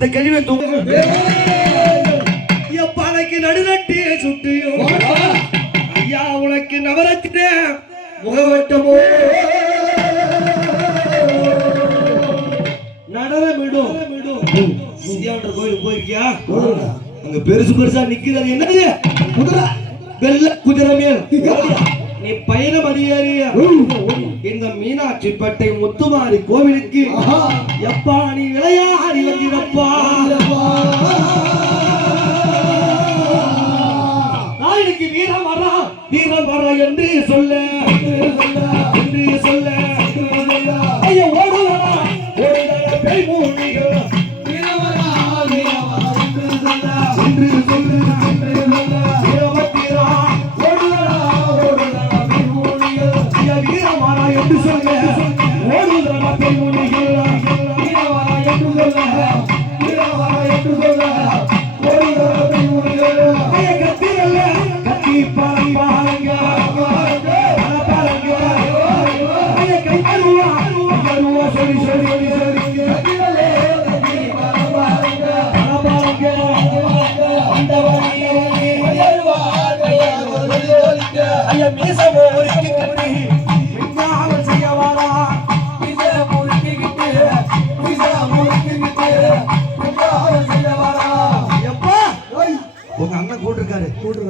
இந்த கேள்வியை தூங்க. எப்பானைக்கு நடுநட்டி ஐயா உனக்கு நவரத்தின முகவட்டமோ? நடனமிடும். கோயிலுக்கு போயிருக்கியா? அங்க பெருசு பெருசா நிக்கிறது என்னது? குதிரை. வெள்ள குதிரை மேல். நீ பயணம் அதிகாரியா? இந்த மீனாட்சிப்பட்டை முத்துமாரி கோவிலுக்கு. எப்பா நீ விளையா the bar.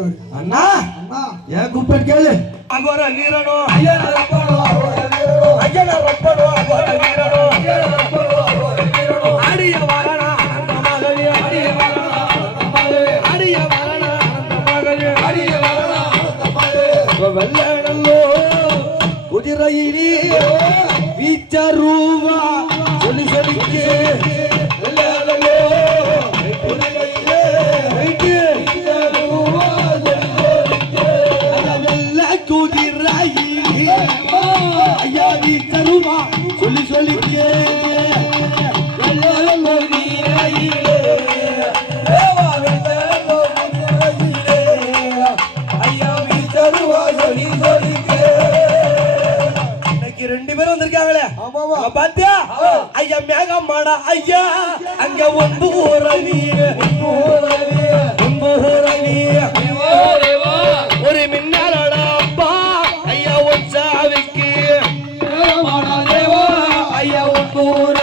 கூட்டிருக்காரு கூட்டிருக்காரு அண்ணா ஏன் கூப்பிட்டு கேளு அங்க வர நீரனோ. ஐயா ரப்பனோ ஐயா ரப்பனோ அங்க வர நீரனோ. அடிய வரனா அந்த மகளே அடிய வரனா அடிய வரனா அந்த மகளே அடிய வரனா வெள்ளனல்லோ குதிரையிலே சொல்லி ஐயா வீச்சரூவா சொல்லி சொல்லிக்கு ரெண்டு பேரும் வந்திருக்காங்களே பாத்தியா? ஐயா மேகமாடா ஐயா. அங்க ஒன்பு ரவி ஐயா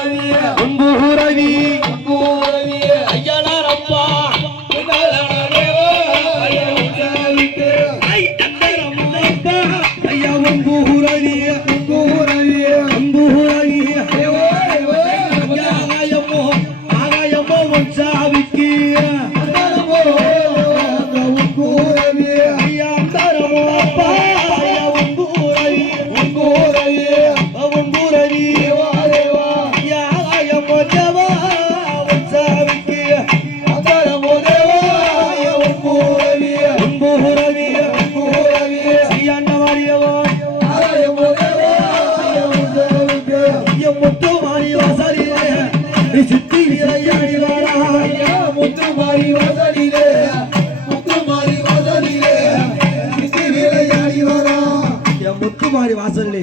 என் முத்து மாறி வாசல்லே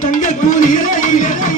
தங்க கூலியே ஸ்ரீராண்டவா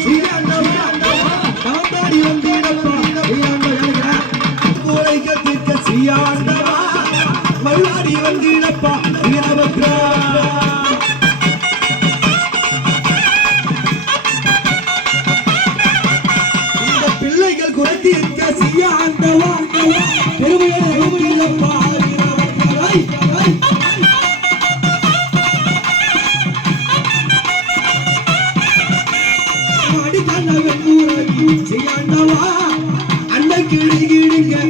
gidi gidi gidi gidi